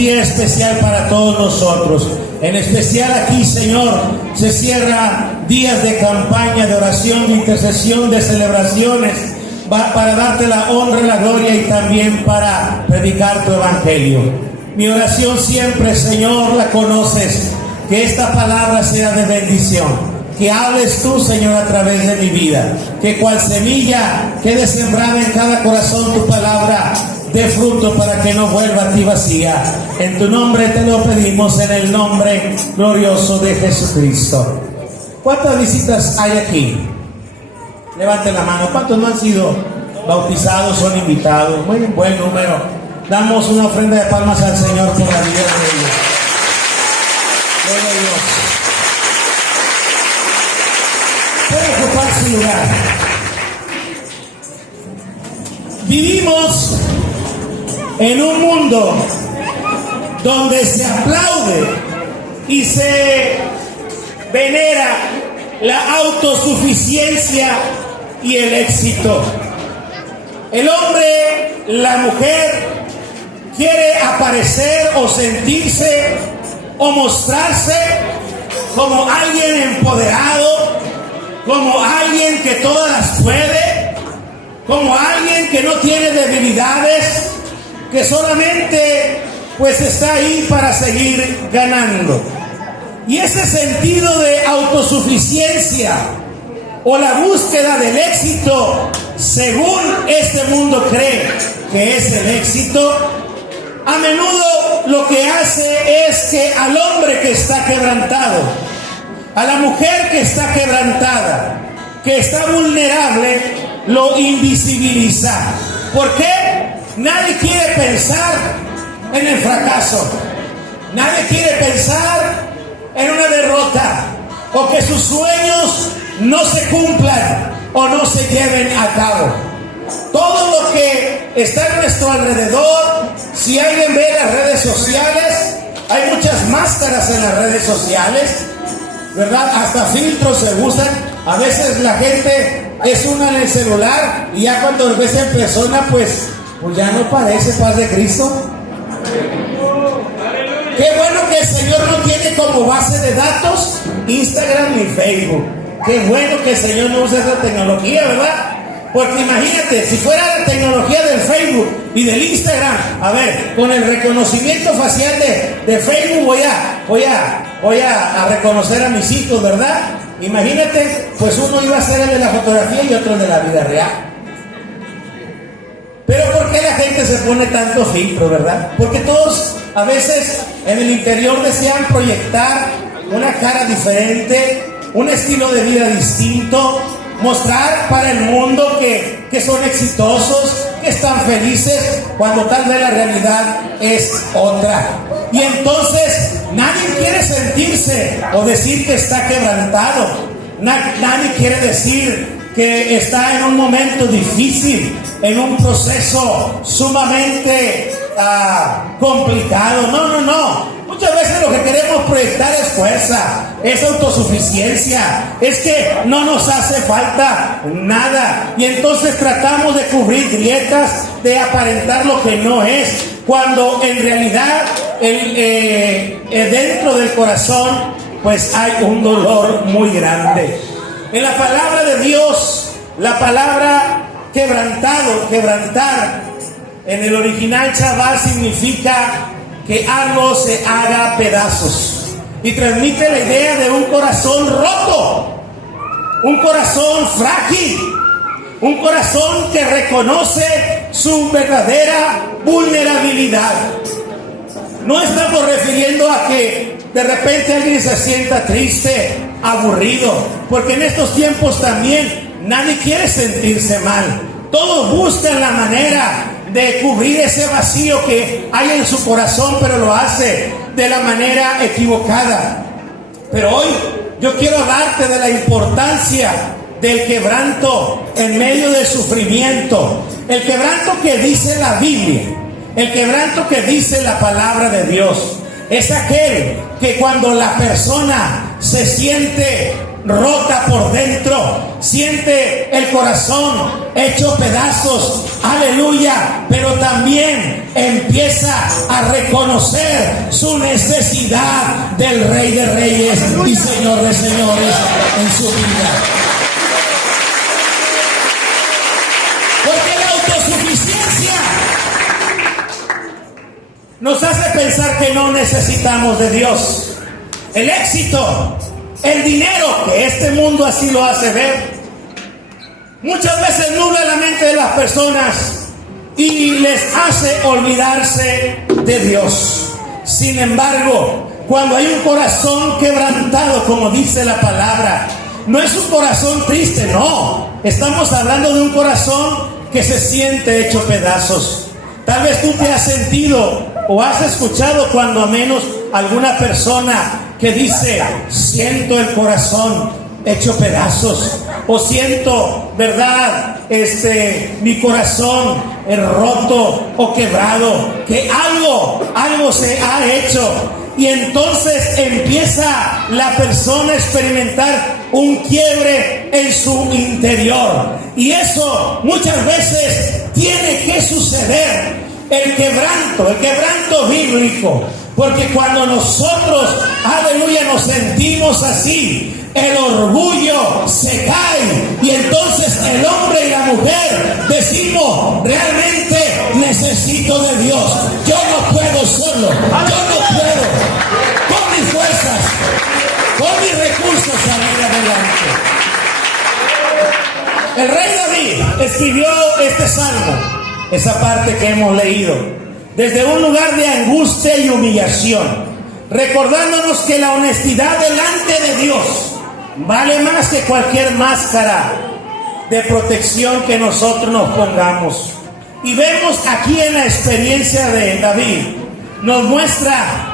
día especial para todos nosotros. En especial aquí, Señor, se cierra días de campaña, de oración, de intercesión, de celebraciones, para darte la honra, la gloria y también para predicar tu evangelio. Mi oración siempre, Señor, la conoces, que esta palabra sea de bendición. Que hables tú, Señor, a través de mi vida. Que cual semilla quede sembrada en cada corazón tu palabra de fruto para que no vuelva a ti vacía. En tu nombre te lo pedimos, en el nombre glorioso de Jesucristo. ¿Cuántas visitas hay aquí? Levanten la mano. ¿Cuántos no han sido bautizados, son invitados? Muy buen número. Damos una ofrenda de palmas al Señor por la vida de ellos. Gloria a Dios. Puede ocupar su lugar. Vivimos en un mundo donde se aplaude y se venera la autosuficiencia y el éxito. El hombre, la mujer, quiere aparecer o sentirse o mostrarse como alguien empoderado, como alguien que todas las puede, como alguien que no tiene debilidades, que solamente pues está ahí para seguir ganando. Y ese sentido de autosuficiencia o la búsqueda del éxito, según este mundo cree que es el éxito, a menudo lo que hace es que al hombre que está quebrantado, a la mujer que está quebrantada, que está vulnerable, lo invisibiliza. ¿Por qué? Nadie quiere pensar en el fracaso. Nadie quiere pensar en una derrota o que sus sueños no se cumplan o no se lleven a cabo. Todo lo que está a nuestro alrededor, si alguien ve las redes sociales, hay muchas máscaras en las redes sociales, ¿verdad? Hasta filtros se usan. A veces la gente es una en el celular y ya cuando ves en persona, pues ya no parece paz de Cristo. Qué bueno que el Señor no tiene como base de datos Instagram ni Facebook. Qué bueno que el Señor no usa esa tecnología, ¿verdad? Porque imagínate, si fuera la tecnología del Facebook y del Instagram, a ver, con el reconocimiento facial de Facebook voy a reconocer a mis hijos, ¿verdad? Imagínate, pues uno iba a ser el de la fotografía y otro el de la vida real. Pero ¿por qué la gente se pone tanto filtro, verdad? Porque todos a veces en el interior desean proyectar una cara diferente, un estilo de vida distinto, mostrar para el mundo que son exitosos, que están felices, cuando tal vez la realidad es otra. Y entonces nadie quiere sentirse o decir que está quebrantado. Nadie quiere decir que está en un momento difícil, en un proceso sumamente complicado. No. Muchas veces lo que queremos proyectar es fuerza, es autosuficiencia, es que no nos hace falta nada. Y entonces tratamos de cubrir grietas, de aparentar lo que no es, cuando en realidad dentro del corazón pues hay un dolor muy grande. En la palabra de Dios, la palabra quebrantar, en el original chaval significa que algo se haga pedazos, y transmite la idea de un corazón roto, un corazón frágil, un corazón que reconoce su verdadera vulnerabilidad. No estamos refiriendo a que de repente alguien se sienta triste, aburrido, porque en estos tiempos también nadie quiere sentirse mal. Todos buscan la manera de cubrir ese vacío que hay en su corazón, pero lo hace de la manera equivocada. Pero hoy yo quiero hablarte de la importancia del quebranto en medio del sufrimiento. El quebranto que dice la Biblia, el quebranto que dice la palabra de Dios, es aquel que cuando la persona se siente rota por dentro, siente el corazón hecho pedazos, aleluya, pero también empieza a reconocer su necesidad del Rey de Reyes y Señor de Señores en su vida. Porque la autosuficiencia nos hace pensar que no necesitamos de Dios. El éxito, el dinero, que este mundo así lo hace ver, muchas veces nubla la mente de las personas y les hace olvidarse de Dios. Sin embargo, cuando hay un corazón quebrantado, como dice la palabra, no es un corazón triste, no. Estamos hablando de un corazón que se siente hecho pedazos. Tal vez tú te has sentido o has escuchado cuando menos alguna persona que dice: siento el corazón hecho pedazos, o siento, ¿verdad? Mi corazón es roto o quebrado, que algo se ha hecho. Y entonces empieza la persona a experimentar un quiebre en su interior. Y eso muchas veces tiene que suceder. El quebranto bíblico. Porque cuando nosotros, aleluya, nos sentimos así, el orgullo se cae. Y entonces el hombre y la mujer decimos: realmente necesito de Dios. Yo no puedo solo. Yo no puedo con mis fuerzas, con mis recursos salir adelante. El rey David escribió este salmo, esa parte que hemos leído, desde un lugar de angustia y humillación, recordándonos que la honestidad delante de Dios vale más que cualquier máscara de protección que nosotros nos pongamos. Y vemos aquí en la experiencia de David, nos muestra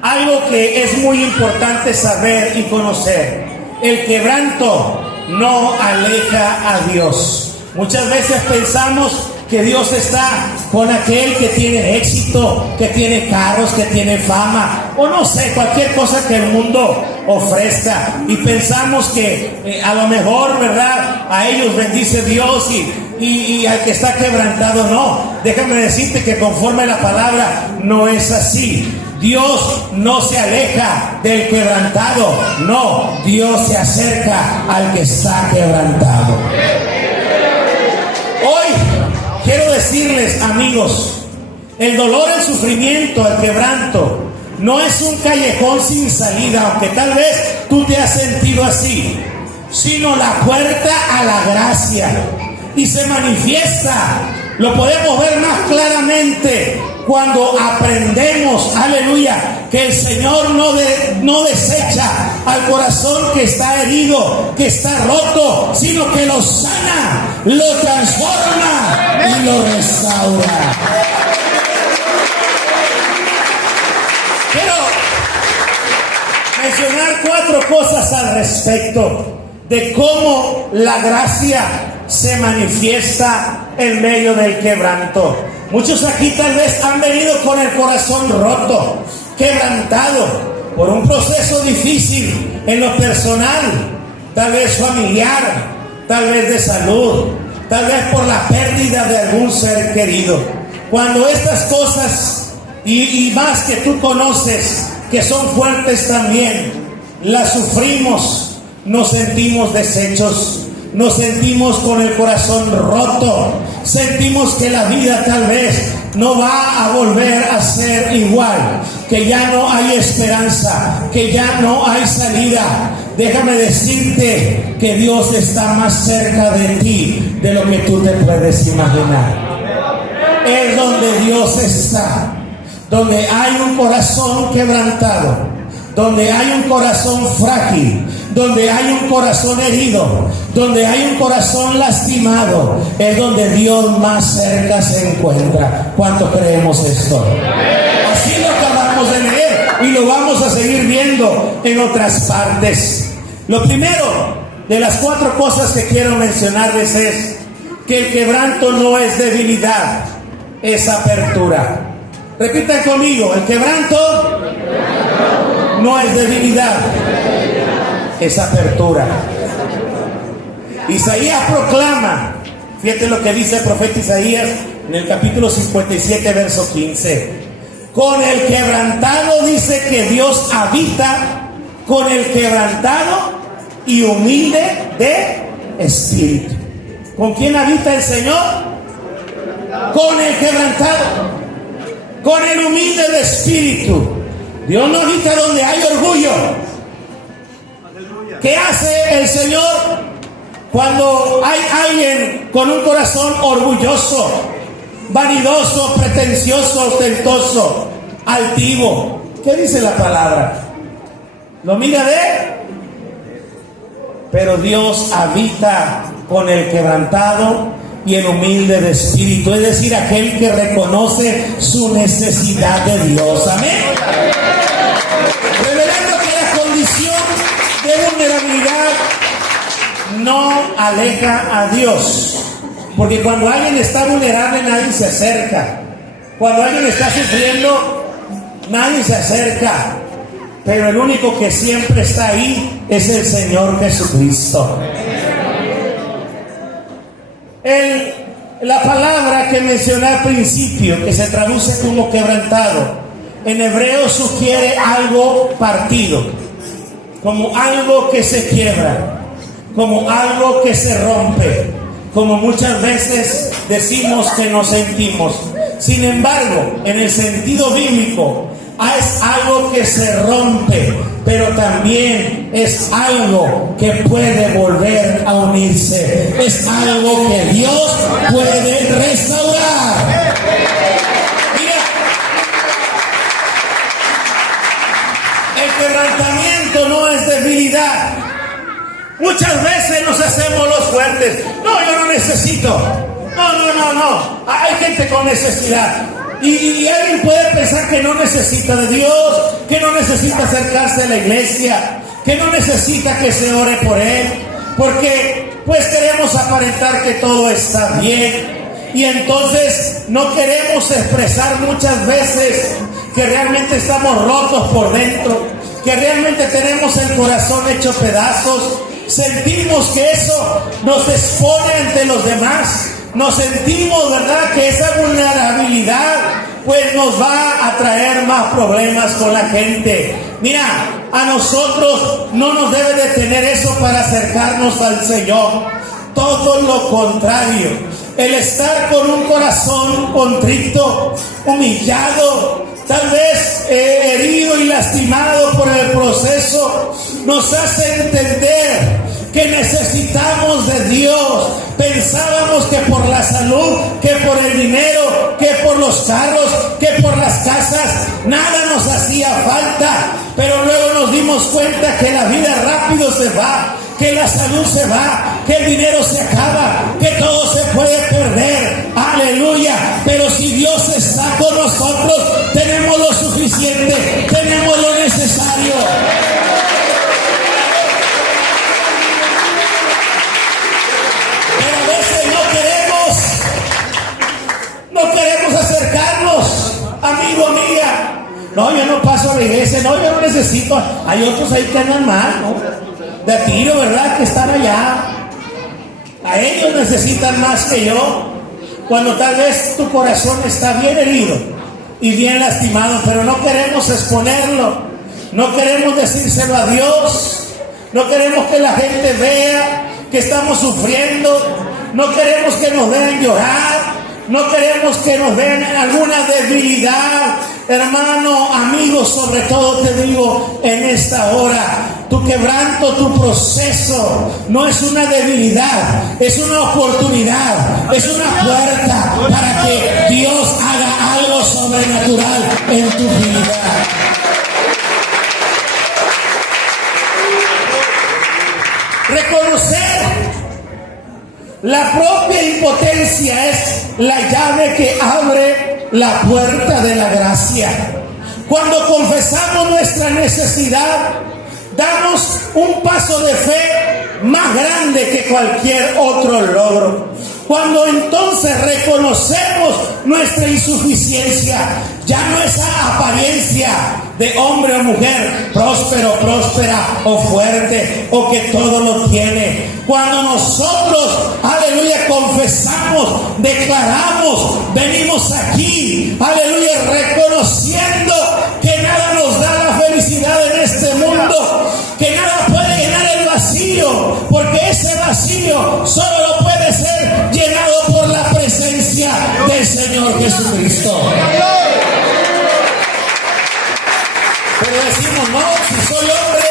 algo que es muy importante saber y conocer: el quebranto no aleja a Dios. Muchas veces pensamos que Dios está con aquel que tiene éxito, que tiene carros, que tiene fama, o no sé, cualquier cosa que el mundo ofrezca, y pensamos que a lo mejor, ¿verdad?, a ellos bendice Dios y al que está quebrantado no. Déjame decirte que conforme a la palabra no es así. Dios no se aleja del quebrantado, no, Dios se acerca al que está quebrantado. Hoy quiero decirles, amigos, el dolor, el sufrimiento, el quebranto no es un callejón sin salida, aunque tal vez tú te has sentido así, sino la puerta a la gracia. Y se manifiesta, lo podemos ver más claramente cuando aprendemos, aleluya, que el Señor no desecha al corazón que está herido, que está roto, sino que lo sana, lo transforma y lo restaura. Quiero mencionar 4 cosas al respecto de cómo la gracia se manifiesta en medio del quebranto. Muchos aquí tal vez han venido con el corazón roto, quebrantado por un proceso difícil en lo personal, tal vez familiar, tal vez de salud, tal vez por la pérdida de algún ser querido. Cuando estas cosas y más que tú conoces, que son fuertes también, las sufrimos, nos sentimos deshechos, nos sentimos con el corazón roto, sentimos que la vida tal vez no va a volver a ser igual, que ya no hay esperanza, que ya no hay salida. Déjame decirte que Dios está más cerca de ti de lo que tú te puedes imaginar. Es donde Dios está, donde hay un corazón quebrantado, donde hay un corazón frágil, donde hay un corazón herido, donde hay un corazón lastimado, es donde Dios más cerca se encuentra. ¿Cuánto creemos esto? Así lo acabamos de leer y lo vamos a seguir viendo en otras partes. Lo primero de las 4 cosas que quiero mencionarles es que el quebranto no es debilidad, es apertura. Repitan conmigo: el quebranto no es debilidad, esa apertura. Isaías proclama, fíjate lo que dice el profeta Isaías en el capítulo 57, verso 15. Con el quebrantado, dice que Dios habita con el quebrantado y humilde de espíritu. ¿Con quién habita el Señor? Con el quebrantado, con el humilde de espíritu. Dios no habita donde hay orgullo. ¿Qué hace el Señor cuando hay alguien con un corazón orgulloso, vanidoso, pretencioso, ostentoso, altivo? ¿Qué dice la palabra? Lo mira de él. Pero Dios habita con el quebrantado y el humilde de espíritu, es decir, aquel que reconoce su necesidad de Dios. Amén. Revelando que la condición de vulnerabilidad no aleja a Dios, porque cuando alguien está vulnerable nadie se acerca. Cuando alguien está sufriendo nadie se acerca, pero el único que siempre está ahí es el Señor Jesucristo. La palabra que mencioné al principio, que se traduce como quebrantado, en hebreo sugiere algo partido, como algo que se quiebra, como algo que se rompe, como muchas veces decimos que nos sentimos. Sin embargo, en el sentido bíblico, es algo que se rompe, pero también es algo que puede volver a unirse. Es algo que Dios puede restaurar. Mira, el quebrantamiento no es debilidad. Muchas veces nos hacemos los fuertes. No, yo no necesito. No. Hay gente con necesidad. Y alguien puede pensar que no necesita de Dios, que no necesita acercarse a la iglesia, que no necesita que se ore por él, porque pues queremos aparentar que todo está bien. Y entonces no queremos expresar muchas veces que realmente estamos rotos por dentro, que realmente tenemos el corazón hecho pedazos. Sentimos que eso nos expone ante los demás. Nos sentimos, ¿verdad?, que esa vulnerabilidad pues nos va a traer más problemas con la gente. Mira, a nosotros no nos debe de tener eso para acercarnos al Señor. Todo lo contrario. El estar con un corazón contrito, humillado, tal vez herido y lastimado por el proceso, nos hace entender que necesitamos de Dios. Pensábamos que por la salud, que por el dinero, que por los carros, que por las casas, nada nos hacía falta. Pero luego nos dimos cuenta que la vida rápido se va, que la salud se va, que el dinero se acaba, que todo se puede perder. Aleluya. Pero si Dios está con nosotros, tenemos lo suficiente, tenemos lo necesario. No queremos acercarnos, amigo, amiga. No, yo no paso a la iglesia, no, yo no necesito. Hay otros ahí que andan mal, ¿no? De tiro, ¿verdad? Que están allá. A ellos necesitan más que yo. Cuando tal vez tu corazón está bien herido y bien lastimado, pero no queremos exponerlo. No queremos decírselo a Dios. No queremos que la gente vea que estamos sufriendo. No queremos que nos vean llorar. No queremos que nos vean en alguna debilidad. Hermano, amigo, sobre todo te digo en esta hora, tu quebranto, tu proceso no es una debilidad, es una oportunidad, es una puerta para que Dios haga algo sobrenatural en tu vida. Reconocer la propia impotencia es la llave que abre la puerta de la gracia. Cuando confesamos nuestra necesidad, damos un paso de fe más grande que cualquier otro logro. Cuando entonces reconocemos nuestra insuficiencia, ya no esa apariencia de hombre o mujer, próspero, próspera o fuerte o que todo lo tiene. Cuando nosotros, aleluya, confesamos, declaramos, venimos aquí, aleluya, reconociendo que nada nos da la felicidad en este mundo, que nada puede llenar el vacío, porque ese vacío solo lo puede ser llenado por la presencia del Señor Jesucristo. Pero decimos, no, si soy hombre,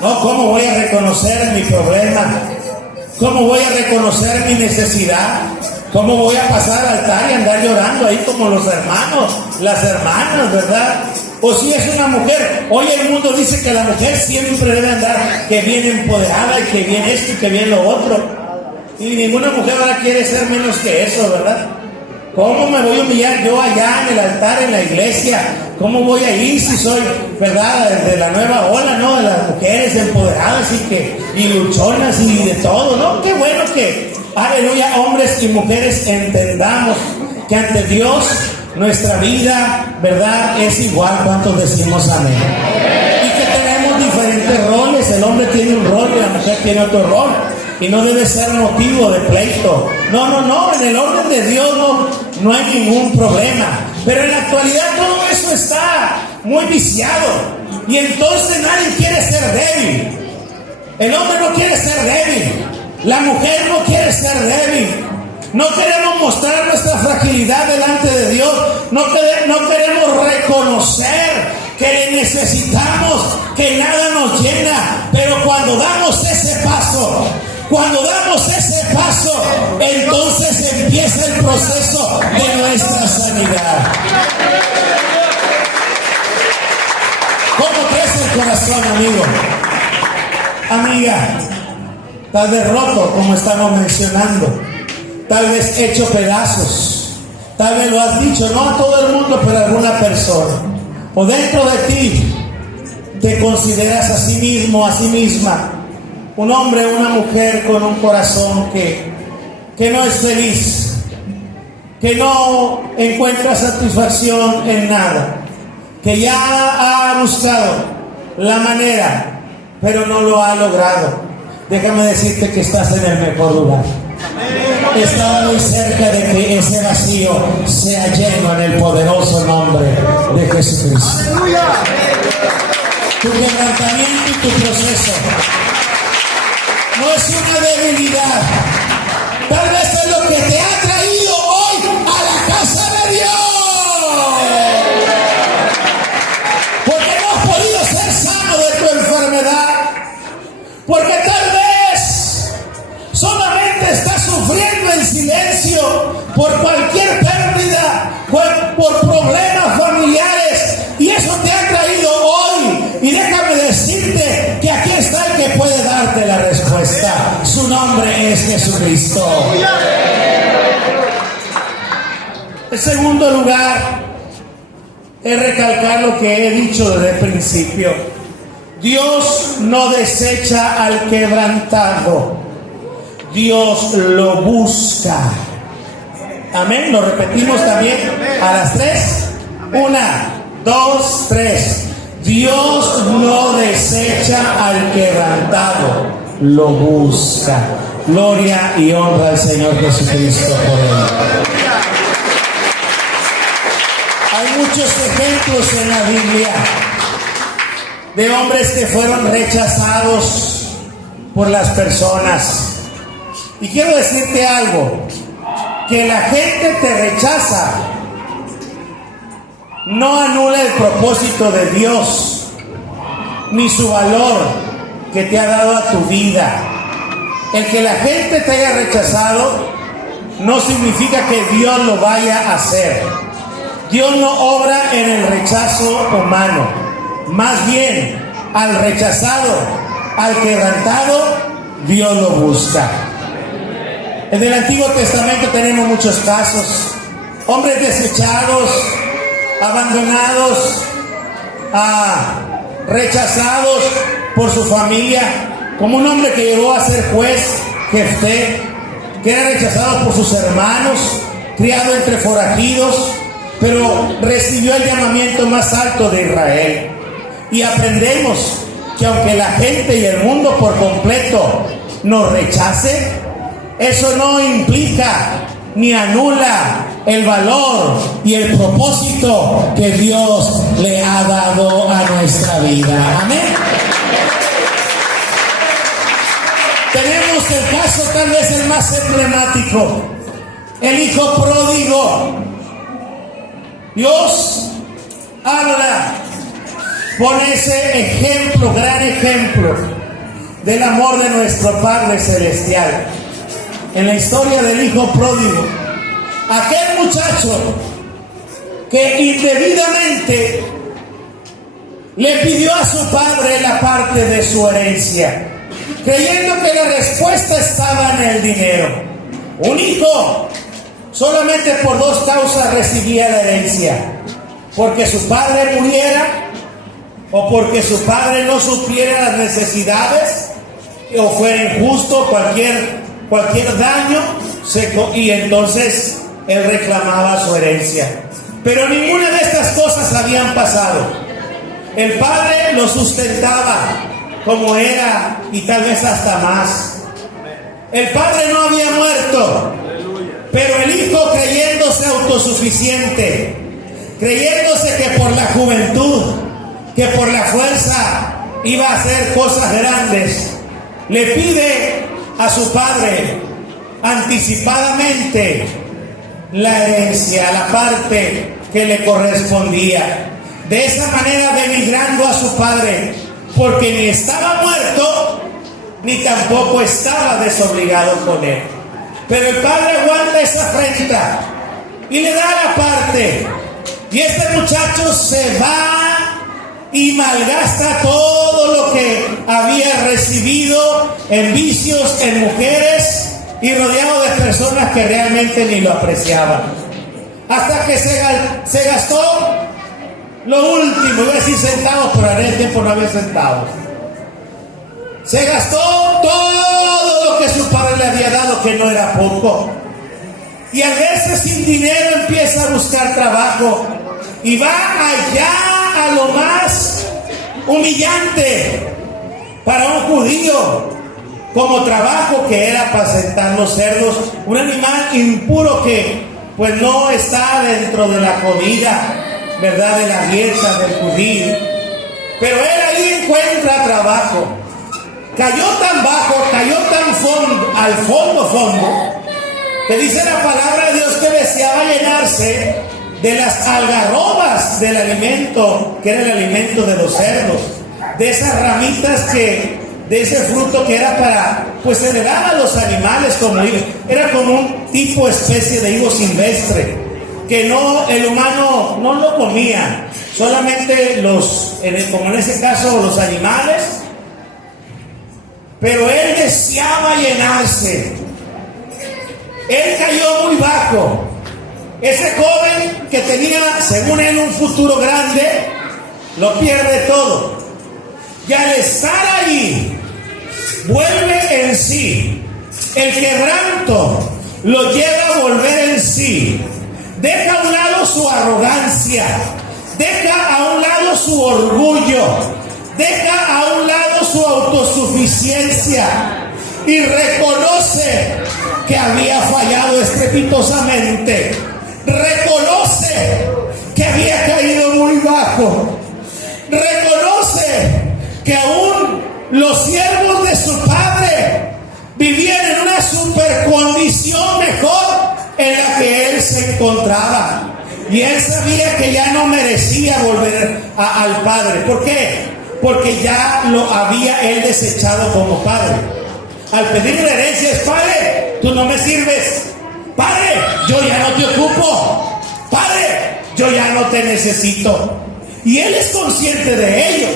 no, ¿cómo voy a reconocer mi problema? ¿Cómo voy a reconocer mi necesidad? ¿Cómo voy a pasar al altar y andar llorando ahí como los hermanos, las hermanas, verdad? O si es una mujer, hoy el mundo dice que la mujer siempre debe andar, que bien empoderada y que bien esto y que bien lo otro. Y ninguna mujer ahora quiere ser menos que eso, ¿verdad? ¿Cómo me voy a humillar yo allá en el altar, en la iglesia? ¿Cómo voy a ir si soy, verdad, de la nueva ola, ¿no? De las mujeres empoderadas y luchonas y de todo, ¿no? Qué bueno que, aleluya, hombres y mujeres entendamos que ante Dios nuestra vida, verdad, es igual. ¿Cuántos decimos amén? Y que tenemos diferentes roles. El hombre tiene un rol y la mujer tiene otro rol. Y no debe ser motivo de pleito. No, en el orden de Dios no hay ningún problema. Pero en la actualidad todo eso está muy viciado. Y entonces nadie quiere ser débil. El hombre no quiere ser débil. La mujer no quiere ser débil. No queremos mostrar nuestra fragilidad delante de Dios. No queremos reconocer que le necesitamos, que nada nos llena. Pero cuando damos ese paso, entonces empieza el proceso de nuestra sanidad. ¿Cómo crece el corazón, amigo? Amiga, tal vez roto, como estamos mencionando, tal vez hecho pedazos, tal vez lo has dicho, no a todo el mundo, pero a alguna persona. O dentro de ti te consideras a sí mismo, a sí misma, un hombre o una mujer con un corazón que no es feliz, que no encuentra satisfacción en nada, que ya ha buscado la manera, pero no lo ha logrado. Déjame decirte que estás en el mejor lugar. Está muy cerca de que ese vacío sea lleno en el poderoso nombre de Jesucristo. Tu quebrantamiento y tu proceso no es una debilidad. Tal vez es lo que te ha traído hoy a la casa de Dios. Porque no has podido ser sano de tu enfermedad. Porque tal vez solamente estás sufriendo en silencio por cualquier pérdida, por problemas familiares. Y eso te ha traído hoy. Y déjame decirte que aquí está el que puede darte la respuesta. Su nombre es Jesucristo. En segundo lugar, es recalcar lo que he dicho desde el principio. Dios no desecha al quebrantado. Dios lo busca. Amén. Lo repetimos también a las 3. 1, 2, 3. Dios no desecha al quebrantado, lo busca. Gloria y honra al Señor Jesucristo por él. Hay muchos ejemplos en la Biblia de hombres que fueron rechazados por las personas. Y quiero decirte algo, que la gente te rechaza no anula el propósito de Dios, ni su valor que te ha dado a tu vida. El que la gente te haya rechazado no significa que Dios lo vaya a hacer. Dios no obra en el rechazo humano. Más bien, al rechazado, al quebrantado, Dios lo busca. En el Antiguo Testamento tenemos muchos casos. Hombres desechados, abandonados, rechazados por su familia, como un hombre que llegó a ser juez, Jefté, que era rechazado por sus hermanos, criado entre forajidos, pero recibió el llamamiento más alto de Israel. Y aprendemos que aunque la gente y el mundo por completo nos rechace, eso no implica ni anula el valor y el propósito que Dios le ha dado a nuestra vida. Amén. Tenemos el caso tal vez el más emblemático, el hijo pródigo. Dios habla, pone ese ejemplo, gran ejemplo del amor de nuestro Padre Celestial en la historia del hijo pródigo. Aquel muchacho que indebidamente le pidió a su padre la parte de su herencia, creyendo que la respuesta estaba en el dinero. Un hijo solamente por dos causas recibía la herencia: porque su padre muriera, o porque su padre no supiera las necesidades, o fuera injusto, cualquier daño, y entonces él reclamaba su herencia. Pero ninguna de estas cosas habían pasado. El padre lo sustentaba como era, y tal vez hasta más. El padre no había muerto, pero el hijo, creyéndose autosuficiente, creyéndose que por la juventud, que por la fuerza iba a hacer cosas grandes, le pide a su padre anticipadamente la herencia, la parte que le correspondía. De esa manera denigrando a su padre, porque ni estaba muerto, ni tampoco estaba desobligado con él. Pero el padre aguanta esa afrenta y le da la parte. Y este muchacho se va y malgasta todo lo que había recibido en vicios, en mujeres, y rodeado de personas que realmente ni lo apreciaban. Hasta que se gastó lo último, iba a decir centavos, pero en el tiempo no había centavos. Se gastó todo lo que su padre le había dado, que no era poco. Y a veces sin dinero empieza a buscar trabajo y va allá a lo más humillante para un judío, como trabajo que era apacentar los cerdos, un animal impuro que pues no está dentro de la comida, ¿verdad?, de la dieta del judío. Pero él ahí encuentra trabajo. Cayó tan bajo, cayó tan al fondo, que dice la palabra de Dios que deseaba llenarse de las algarrobas del alimento, que era el alimento de los cerdos, de esas ramitas de ese fruto que era para, pues se le daba a los animales como higo. Era como un tipo, especie de higo silvestre, que el humano no lo comía, solamente como en ese caso los animales. Pero él deseaba llenarse. Él cayó muy bajo. Ese joven que tenía, según él, un futuro grande, lo pierde todo. Y al estar allí, vuelve en sí. El quebranto lo lleva a volver en sí. Deja a un lado su arrogancia. Deja a un lado su orgullo. Deja a un lado su autosuficiencia y reconoce que había fallado estrepitosamente. Reconoce que había caído muy bajo. Reconoce que aún los siervos de su padre vivían en una supercondición mejor en la que él se encontraba. Y él sabía que ya no merecía volver al padre. ¿Por qué? Porque ya lo había él desechado como padre. Al pedirle herencia es: padre, tú no me sirves. Padre, yo ya no te ocupo. Padre, yo ya no te necesito. Y él es consciente de ello.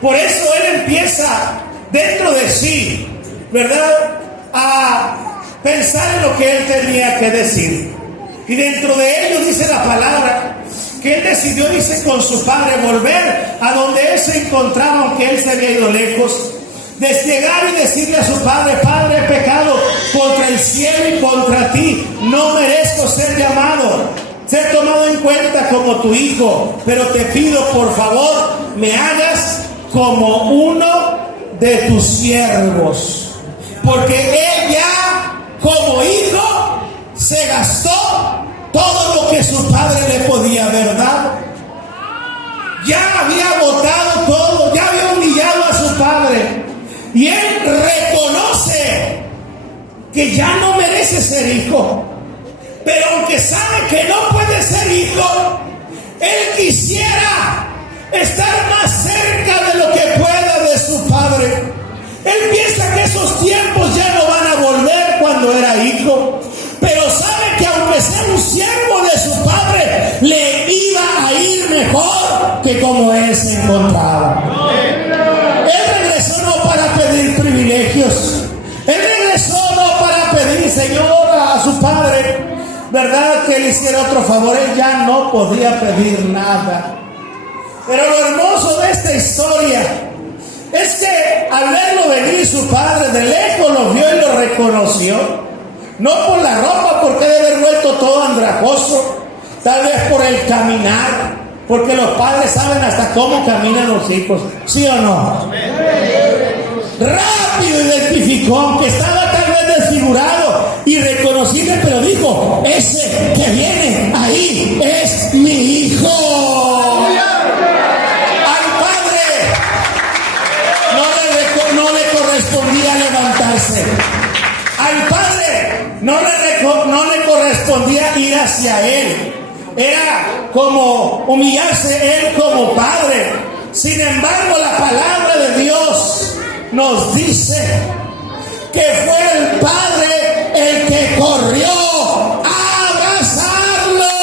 Por eso él empieza dentro de sí, ¿verdad?, a pensar en lo que él tenía que decir. Y dentro de ello dice la palabra que él decidió irse con su padre, volver a donde él se encontraba, aunque él se había ido lejos. de llegar y decirle a su padre: Padre, he pecado contra el cielo y contra ti, no merezco ser llamado, ser tomado en cuenta como tu hijo, pero te pido por favor me hagas como uno de tus siervos. Porque él ya como hijo se gastó todo lo que su padre le podía haber dado. Ya había botado todo, ya había humillado a su padre, y él reconoce que ya no merece ser hijo. Pero aunque sabe que no puede ser hijo, él quisiera estar más cerca de lo que pueda de su padre. Él piensa que esos tiempos ya no van a volver cuando era hijo, pero sabe que aunque sea un siervo de su padre, le iba a ir mejor que como él se encontraba. Él regresó no para pedir privilegios, él regresó no para pedir, Señor, a su padre, ¿verdad?, que le hiciera otro favor. Él ya no podía pedir nada. Pero lo hermoso de esta historia es que al verlo venir su padre, de lejos lo vio y lo reconoció. No por la ropa, porque debe haber vuelto todo andrajoso, tal vez por el caminar, porque los padres saben hasta cómo caminan los hijos, ¿sí o no? Rápido identificó, aunque estaba tal vez desfigurado, irreconocible, pero dijo: ese que viene ahí es mi hijo. Al padre no le correspondía levantarse. Al padre no le correspondía ir hacia él. Era como humillarse él como padre. Sin embargo, la palabra de Dios nos dice que fue el padre el que corrió a abrazarlo.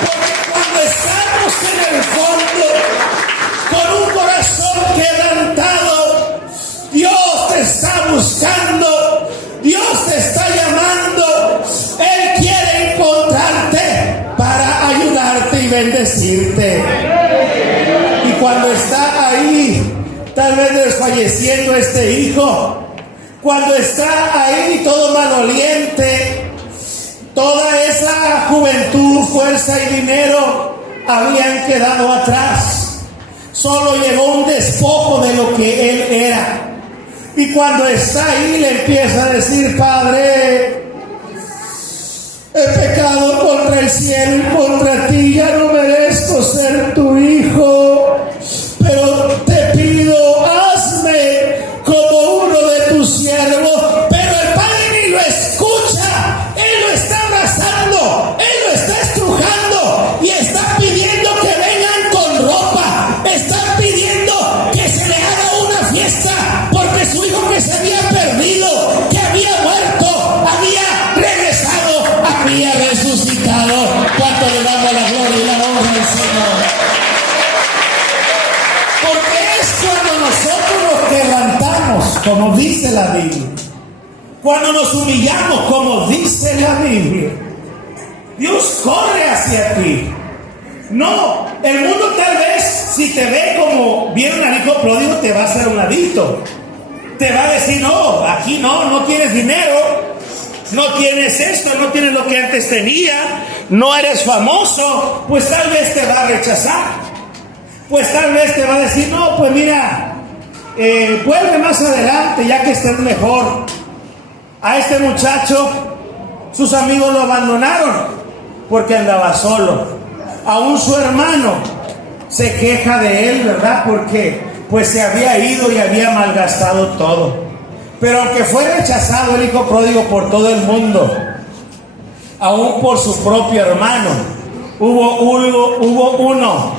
Porque cuando estamos en el fondo, con un corazón quebrantado, Dios te está buscando, Dios te está llamando. Él quiere encontrarte para ayudarte y bendecirte. Y cuando está ahí, tal vez desfalleciendo este hijo, cuando está ahí todo maloliente, toda esa juventud, fuerza y dinero habían quedado atrás. Solo llegó un despojo de lo que él era. Y cuando está ahí le empieza a decir: Padre, he pecado contra el cielo y contra ti, ya no merezco ser tu hijo, pero te pido, hazme como uno de tus siervos. Pero el padre ni lo escucha, él lo está abrazando, él lo está estrujando y está pidiendo que vengan con ropa, está pidiendo que se le haga una fiesta, porque su hijo que se había perdido, que había muerto, había regresado, había resucitado. ¿Cuánto le damos la gloria y la honra al Señor? Porque es cuando nosotros nos quebrantamos, como dice la Biblia, cuando nos humillamos, como dice la Biblia, Dios corre hacia ti. No, el mundo tal vez, si te ve como vieron al hijo pródigo, te va a hacer un ladito. Te va a decir: no, aquí no tienes dinero, no tienes esto, no tienes lo que antes tenía, no eres famoso. Pues tal vez te va a rechazar. Pues tal vez te va a decir: no, pues mira, vuelve más adelante ya que estés mejor. A este muchacho, sus amigos lo abandonaron porque andaba solo. Aún su hermano se queja de él, ¿verdad? Porque pues se había ido y había malgastado todo. Pero aunque fue rechazado el hijo pródigo por todo el mundo, aún por su propio hermano, hubo uno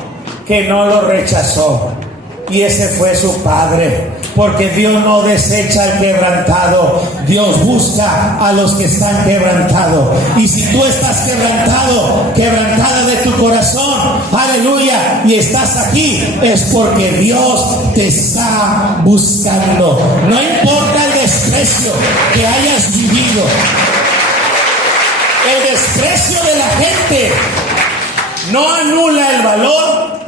que no lo rechazó, y ese fue su padre. Porque Dios no desecha al quebrantado, Dios busca a los que están quebrantados. Y si tú estás quebrantado, quebrantada de tu corazón, aleluya, y estás aquí, es porque Dios te está buscando. No importa el desprecio que hayas vivido, el desprecio de la gente no anula el valor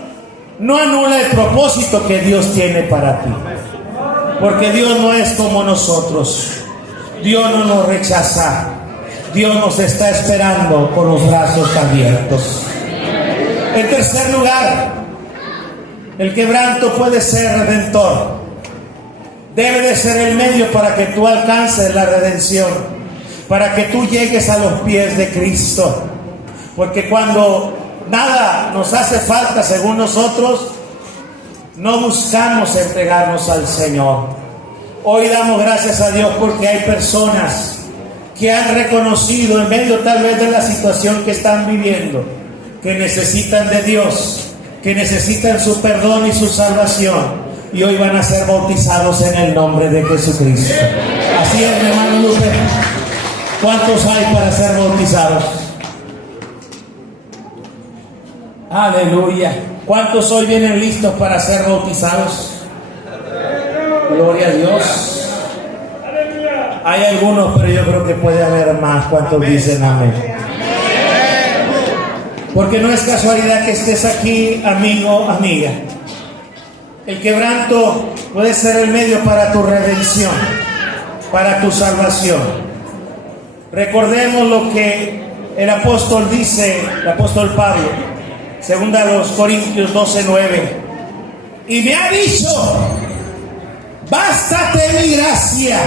no anula el propósito que Dios tiene para ti. Porque Dios no es como nosotros. Dios no nos rechaza. Dios nos está esperando con los brazos abiertos. En tercer lugar, el quebranto puede ser redentor. Debe de ser el medio para que tú alcances la redención, para que tú llegues a los pies de Cristo. Porque cuando nada nos hace falta según nosotros, no buscamos entregarnos al Señor. Hoy damos gracias a Dios porque hay personas que han reconocido en medio tal vez de la situación que están viviendo, que necesitan de Dios, que necesitan su perdón y su salvación, y hoy van a ser bautizados en el nombre de Jesucristo. Así es, mi hermano Lupe. ¿Cuántos hay para ser bautizados? Aleluya. ¿Cuántos hoy vienen listos para ser bautizados? Gloria a Dios. Hay algunos, pero yo creo que puede haber más. ¿Cuántos dicen amén? Porque no es casualidad que estés aquí, amigo, amiga. El quebranto puede ser el medio para tu redención, para tu salvación. Recordemos lo que el apóstol dice, el apóstol Pablo, segunda a los Corintios 12:9. Y me ha dicho: bástate mi gracia,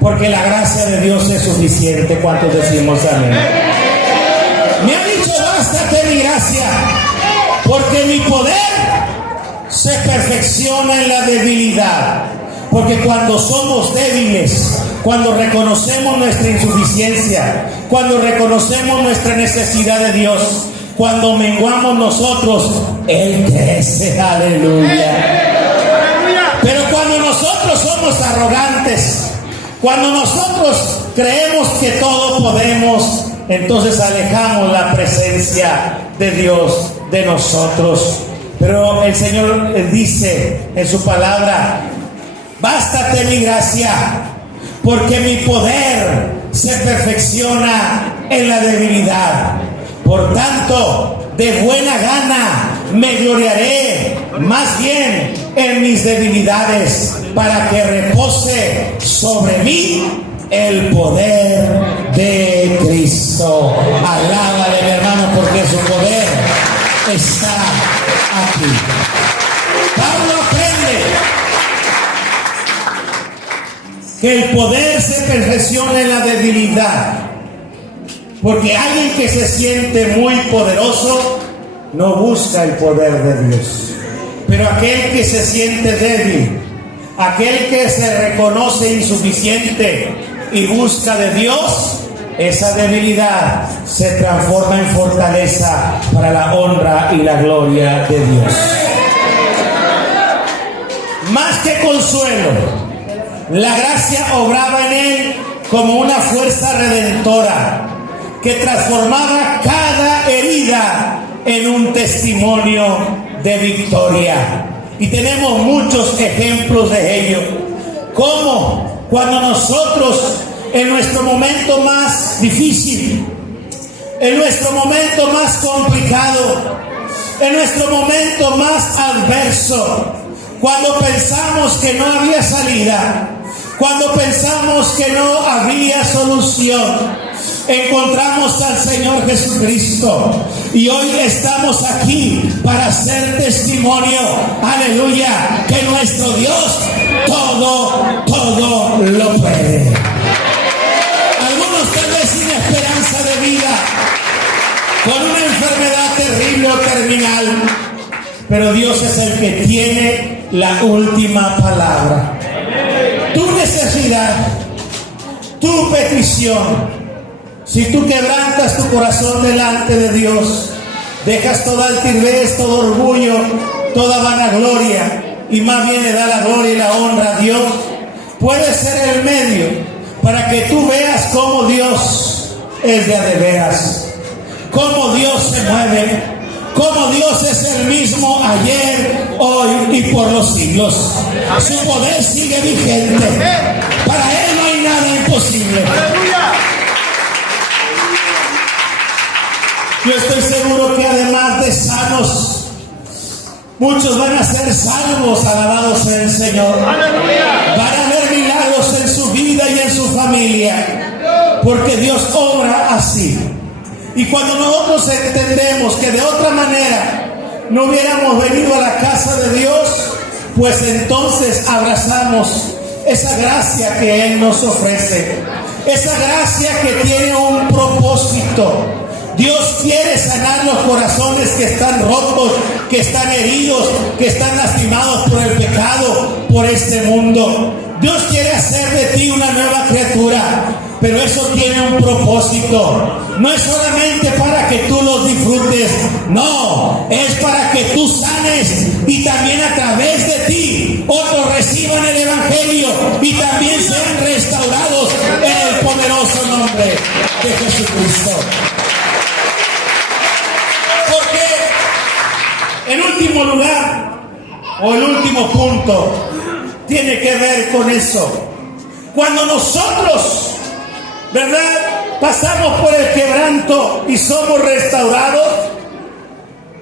porque la gracia de Dios es suficiente. ¿Cuántos decimos amén? Me ha dicho: bástate mi gracia, porque mi poder se perfecciona en la debilidad. Porque cuando somos débiles, cuando reconocemos nuestra insuficiencia, cuando reconocemos nuestra necesidad de Dios, cuando menguamos nosotros, Él crece. Aleluya. Pero cuando nosotros somos arrogantes, cuando nosotros creemos que todo podemos, entonces alejamos la presencia de Dios de nosotros. Pero el Señor dice en su palabra: bástate mi gracia, porque mi poder se perfecciona en la debilidad. Por tanto, de buena gana me gloriaré más bien en mis debilidades, para que repose sobre mí el poder de Cristo. Alábale, mi hermano, porque su poder está aquí. Pablo aprende que el poder se perfecciona en la debilidad, porque alguien que se siente muy poderoso no busca el poder de Dios. Pero aquel que se siente débil, aquel que se reconoce insuficiente y busca de Dios, esa debilidad se transforma en fortaleza para la honra y la gloria de Dios. Más que consuelo, la gracia obraba en él como una fuerza redentora que transformaba cada herida en un testimonio de victoria. Y tenemos muchos ejemplos de ello. Como cuando nosotros, en nuestro momento más difícil, en nuestro momento más complicado, en nuestro momento más adverso, cuando pensamos que no había salida, cuando pensamos que no había solución, encontramos al Señor Jesucristo. Y hoy estamos aquí para hacer testimonio, aleluya, que nuestro Dios todo lo puede. Algunos tal vez sin esperanza de vida, con una enfermedad terrible o terminal, pero Dios es el que tiene la última palabra. Tu necesidad, tu petición, si tú quebrantas tu corazón delante de Dios, dejas toda altivez, todo orgullo, toda vanagloria, y más bien le da la gloria y la honra a Dios, puede ser el medio para que tú veas cómo Dios es de veras, cómo Dios se mueve, cómo Dios es el mismo ayer, hoy y por los siglos. Su poder sigue vigente. Para Él no hay nada imposible. Yo estoy seguro que además de sanos, Muchos van a ser salvos, alabado sea el Señor. Van a haber milagros en su vida y en su familia, porque Dios obra así. Y cuando nosotros entendemos que de otra manera no hubiéramos venido a la casa de Dios, pues entonces abrazamos esa gracia que Él nos ofrece, esa gracia que tiene un propósito. Dios quiere sanar los corazones que están rotos, que están heridos, que están lastimados por el pecado, por este mundo. Dios quiere hacer de ti una nueva criatura, pero eso tiene un propósito. No es solamente para que tú los disfrutes, no, es para que tú sanes y también a través de ti otros reciban el Evangelio y también sean restaurados en el poderoso nombre de Jesucristo. Porque en último lugar, o el último punto, tiene que ver con eso. Cuando nosotros, ¿verdad?, pasamos por el quebranto y somos restaurados,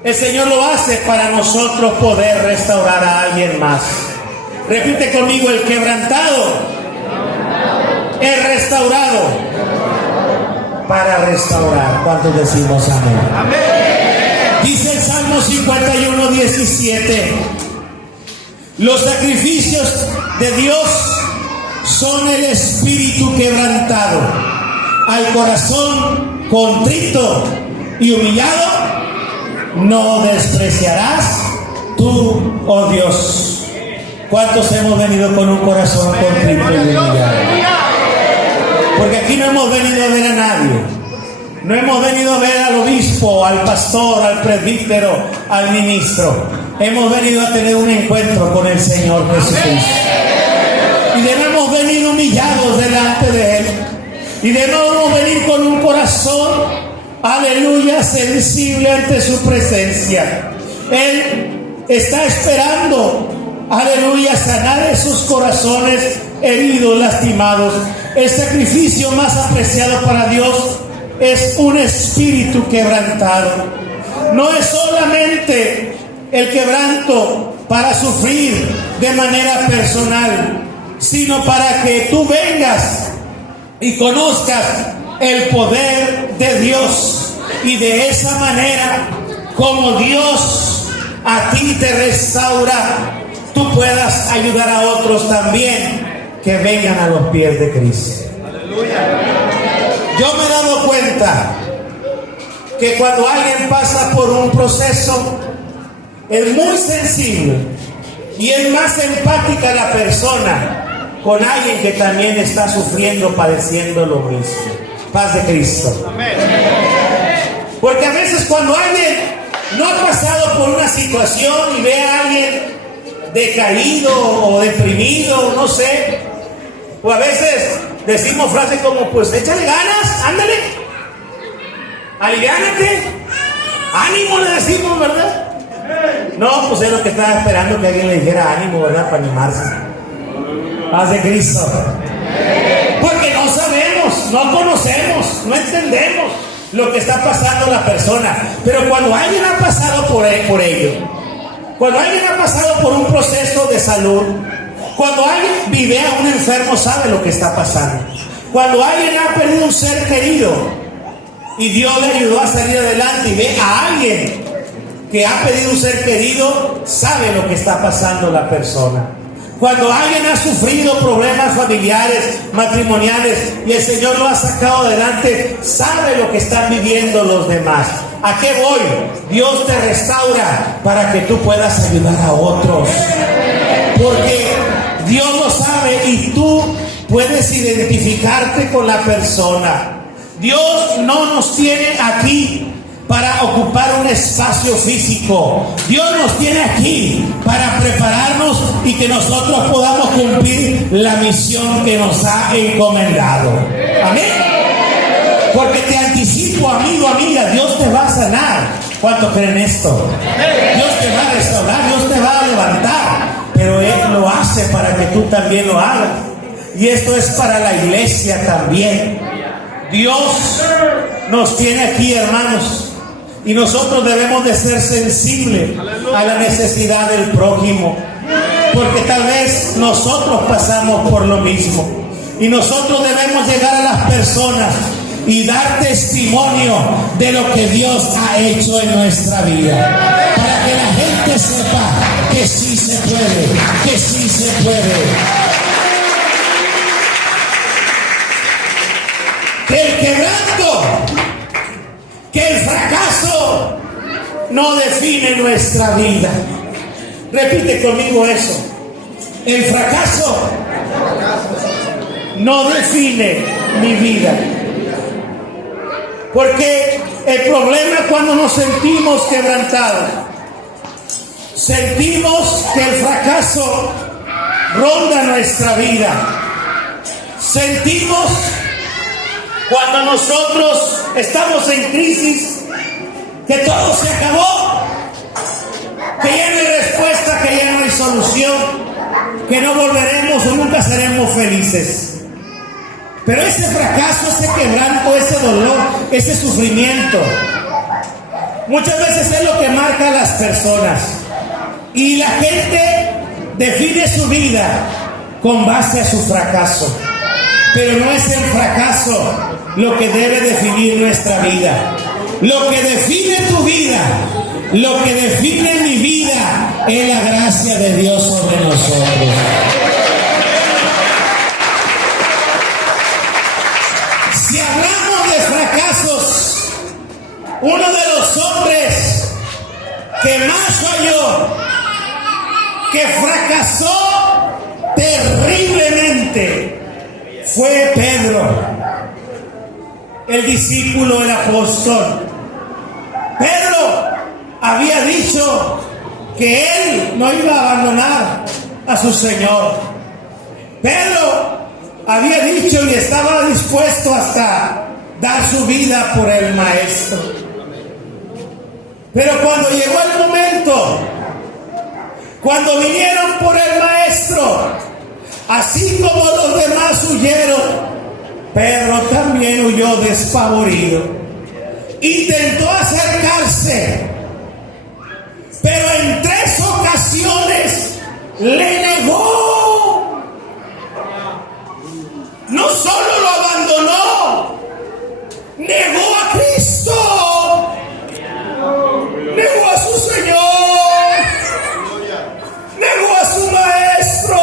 el Señor lo hace para nosotros poder restaurar a alguien más. Repite conmigo: el quebrantado es restaurado para restaurar. ¿Cuántos decimos amén? Amén. Dice el Salmo 51, 17: los sacrificios de Dios son el espíritu quebrantado, al corazón contrito y humillado no despreciarás tú, oh Dios. ¿Cuántos hemos venido con un corazón contrito y humillado? Porque aquí no hemos venido a ver a nadie, no hemos venido a ver al obispo, al pastor, al presbítero, al ministro. Hemos venido a tener un encuentro con el Señor Jesucristo. Y debemos venir humillados delante de Él. Y debemos venir con un corazón, aleluya, sensible ante su presencia. Él está esperando, aleluya, sanar esos corazones heridos, lastimados. El sacrificio más apreciado para Dios es un espíritu quebrantado. No es solamente el quebranto para sufrir de manera personal, sino para que tú vengas y conozcas el poder de Dios, y de esa manera, como Dios a ti te restaura, tú puedas ayudar a otros también que vengan a los pies de Cristo. Aleluya. Yo me he dado cuenta que cuando alguien pasa por un proceso, es muy sensible y es más empática la persona con alguien que también está sufriendo, padeciendo lo mismo. Paz de Cristo. Amén. Porque a veces cuando alguien no ha pasado por una situación y ve a alguien decaído o deprimido, no sé, o a veces decimos frases como: pues échale ganas, ándale, aliviánate, ánimo, le decimos, ¿verdad? No, pues es lo que estaba esperando, que alguien le dijera ánimo, ¿verdad?, para animarse. Paz de Cristo. Porque no sabemos, no conocemos, no entendemos lo que está pasando la persona. Pero cuando alguien ha pasado por ello, cuando alguien ha pasado por un proceso de salud, cuando alguien vive a un enfermo, sabe lo que está pasando. Cuando alguien ha perdido un ser querido y Dios le ayudó a salir adelante, y ve a alguien que ha perdido un ser querido, sabe lo que está pasando la persona. Cuando alguien ha sufrido problemas familiares, matrimoniales, y el Señor lo ha sacado adelante, sabe lo que están viviendo los demás. ¿A qué voy? Dios te restaura para que tú puedas ayudar a otros. Porque Dios lo sabe y tú puedes identificarte con la persona. Dios no nos tiene aquí para ocupar un espacio físico. Dios nos tiene aquí para prepararnos y que nosotros podamos cumplir la misión que nos ha encomendado. Amén. Porque te anticipo, amigo, amiga, Dios te va a sanar. ¿Cuántos creen esto? Dios te va a restaurar, Dios te va a levantar, pero Él lo hace para que tú también lo hagas. Y esto es para la iglesia también. Dios nos tiene aquí, hermanos, y nosotros debemos de ser sensibles a la necesidad del prójimo, porque tal vez nosotros pasamos por lo mismo y nosotros debemos llegar a las personas y dar testimonio de lo que Dios ha hecho en nuestra vida, para que la gente sepa que sí se puede, que sí se puede. Que el quebranto, que el fracaso no define nuestra vida. Repite conmigo eso. El fracaso no define mi vida. Porque el problema es cuando nos sentimos quebrantados. Sentimos que el fracaso ronda nuestra vida. Sentimos cuando nosotros estamos en crisis que todo se acabó, que ya no hay respuesta, que ya no hay solución, que no volveremos o nunca seremos felices. Pero ese fracaso, ese quebranto, ese dolor, ese sufrimiento, muchas veces es lo que marca a las personas. Y la gente define su vida con base a su fracaso. Pero no es el fracaso lo que debe definir nuestra vida. Lo que define tu vida, lo que define mi vida, es la gracia de Dios sobre nosotros. Si hablamos de fracasos, uno de los hombres que más falló, que fracasó terriblemente, fue Pedro, el discípulo del apóstol. Pedro había dicho que él no iba a abandonar a su Señor. Pedro había dicho y estaba dispuesto hasta dar su vida por el Maestro. Pero cuando llegó el momento, cuando vinieron por el Maestro, así como los demás huyeron, Pedro también huyó despavorido. Intentó acercarse, pero en 3 ocasiones le negó. No solo lo abandonó, negó a Cristo, negó a su Señor, negó a su Maestro,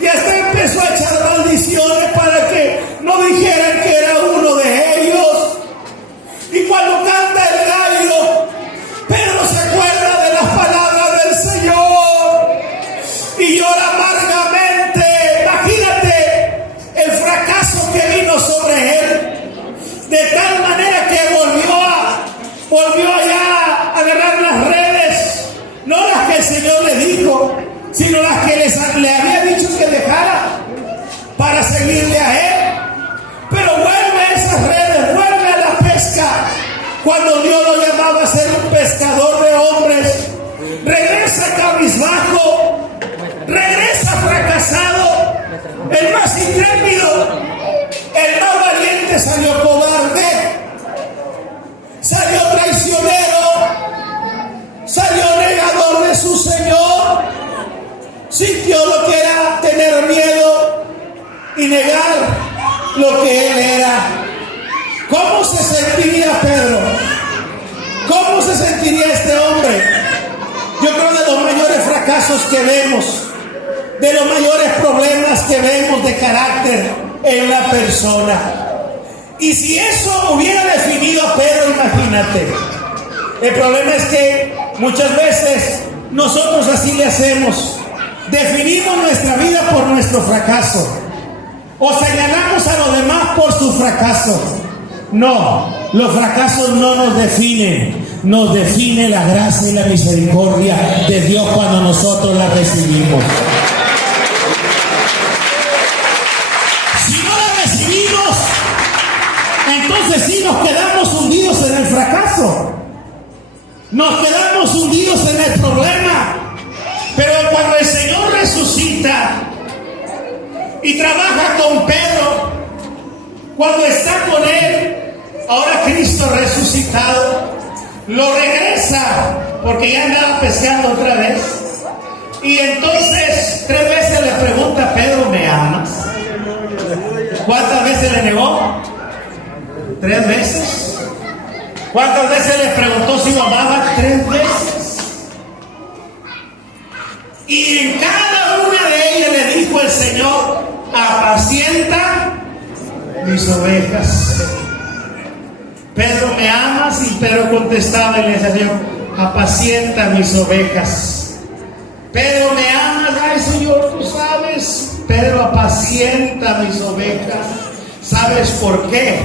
y hasta empezó a echar maldiciones para que no dijeran que era uno de ellos. Y cuando canta el gallo, Pedro se acuerda de las palabras del Señor y llora amargamente. Imagínate el fracaso que vino sobre él, de tal manera que volvió allá a agarrar las redes, no las que el Señor le dijo, sino las que le había dicho que dejara para seguirle a él. Pero vuelve a esas redes, vuelve a la pesca, cuando Dios lo llamaba a ser un pescador de hombres. Regresa cabizbajo, regresa fracasado, el más intrépido, el más valiente salió cobarde, salió traicionero, salió negador de su Señor, sintió lo que era tener miedo y negar lo que él era. ¿Cómo se sentiría Pedro? ¿Cómo se sentiría este hombre? Yo creo de los mayores fracasos que vemos, de los mayores problemas que vemos de carácter en la persona. Y si eso hubiera definido a Pedro, imagínate. El problema es que muchas veces nosotros así le hacemos. Definimos nuestra vida por nuestro fracaso, o señalamos a los demás por su fracaso. No, los fracasos no nos definen. Nos define la gracia y la misericordia de Dios cuando nosotros la recibimos. Si no la recibimos, entonces sí nos quedamos hundidos en el fracaso, nos quedamos hundidos en el problema. Pero cuando el Señor resucita y trabaja con Pedro, cuando está con él, ahora Cristo resucitado, lo regresa porque ya andaba pescando otra vez. Y entonces 3 veces le pregunta: Pedro, ¿me amas? ¿Cuántas veces le negó? 3 veces. ¿Cuántas veces le preguntó si lo amaba? 3 veces. Y en cada una de ellas le dijo el Señor: apacienta mis ovejas. Pedro, ¿me amas? Y Pedro contestaba y le decía: Señor, apacienta mis ovejas. Pedro, ¿me amas? Ay, Señor, tú sabes. Pedro, apacienta mis ovejas. ¿Sabes por qué?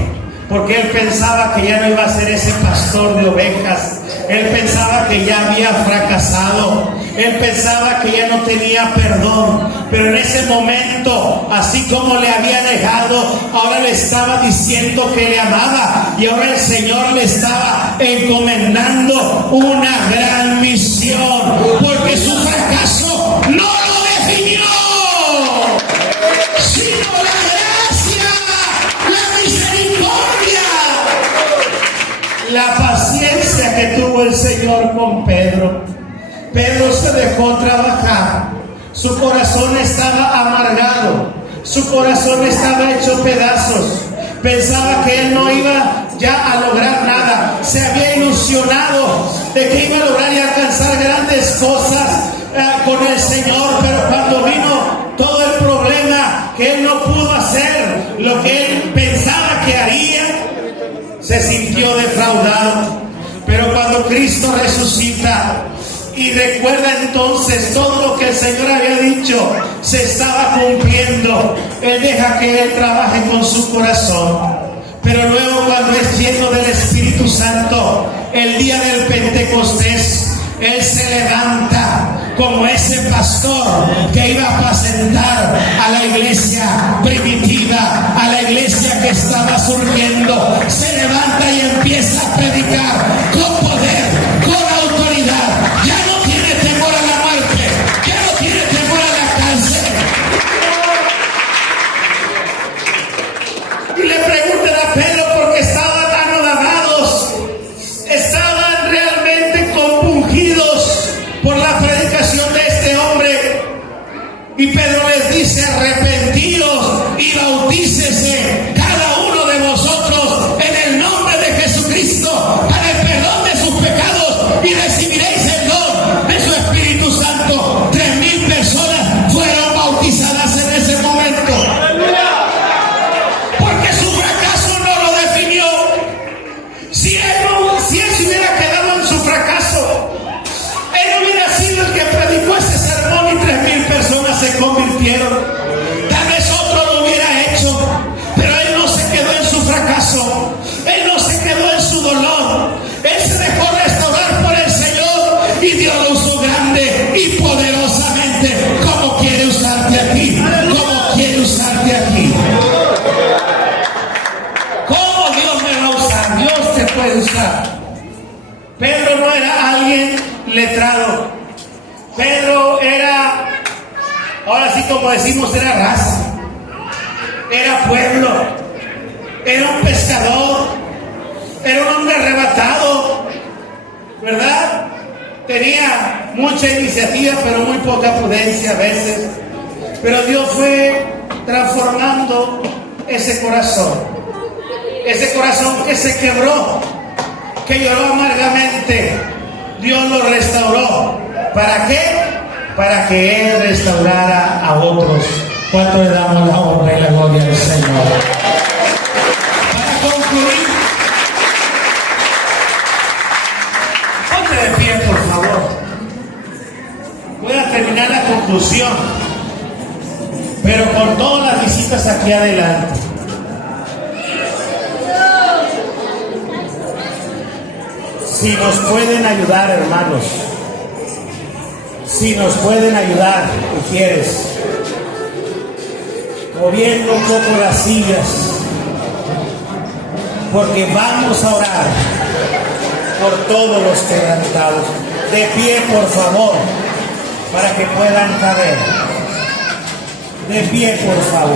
Porque él pensaba que ya no iba a ser ese pastor de ovejas. Él pensaba que ya había fracasado. Él pensaba que ya no tenía perdón. Pero en ese momento, así como le había dejado, ahora le estaba diciendo que le amaba. Y ahora el Señor le estaba encomendando una gran misión. Porque su fracaso no lo definió, sino la gracia, la misericordia, la paciencia que tuvo el Señor con Pedro. Pedro se dejó trabajar. Su corazón estaba amargado. Su corazón estaba hecho pedazos. Pensaba que él no iba ya a lograr nada. Se había ilusionado de que iba a lograr y alcanzar grandes cosas con el Señor. Pero cuando vino todo el problema, que él no pudo hacer lo que él pensaba que haría, se sintió defraudado. Pero cuando Cristo resucita y recuerda entonces todo lo que el Señor había dicho se estaba cumpliendo, él deja que él trabaje con su corazón. Pero luego, cuando es lleno del Espíritu Santo, el día del Pentecostés, él se levanta como ese pastor que iba a apacentar a la iglesia primitiva, a la iglesia que estaba surgiendo. Se levanta y empieza a predicar con poder, con autoridad. Ya no tiene temor a la muerte, ya no tiene temor a la cárcel. Y le preguntan a Pedro porque estaban anonadados, estaban realmente compungidos por la predicación de este hombre. Y Pedro les dice: arrepentíos y bautícese cada uno de vosotros en el nombre de Jesucristo para el perdón de sus pecados y recibiréis el don de su Espíritu Santo. 3,000 personas fueron bautizadas en ese momento. Porque su fracaso no lo definió. Si él se hubiera quedado en su fracaso, él no hubiera sido el que predicó ese sermón y 3,000 personas se convirtieron. Tal vez otro lo hubiera hecho, pero él no se quedó en su fracaso. Él no se quedó en su dolor. Él se dejó restaurar por el Señor y Dios lo usó grande y poderosamente. ¿Cómo quiere usarte aquí? ¿Cómo quiere usarte aquí? ¿Cómo Dios me va a usar? Dios te puede usar. Pedro no era alguien letrado. Pedro era, ahora sí como decimos, era raza, era pueblo, era un pescador, era un hombre arrebatado, ¿verdad? Tenía mucha iniciativa, pero muy poca prudencia a veces. Pero Dios fue transformando ese corazón que se quebró, que lloró amargamente. Dios lo restauró. ¿Para qué? Para que Él restaurara a otros. ¿Cuánto le damos la honra y la gloria al Señor? Para concluir, ponte de pie, por favor. Voy a terminar la conclusión, pero con todas las visitas aquí adelante. Si nos pueden ayudar, hermanos, si nos pueden ayudar, si quieres, moviendo un poco las sillas, porque vamos a orar por todos los quebrantados. De pie, por favor, para que puedan caber. De pie, por favor.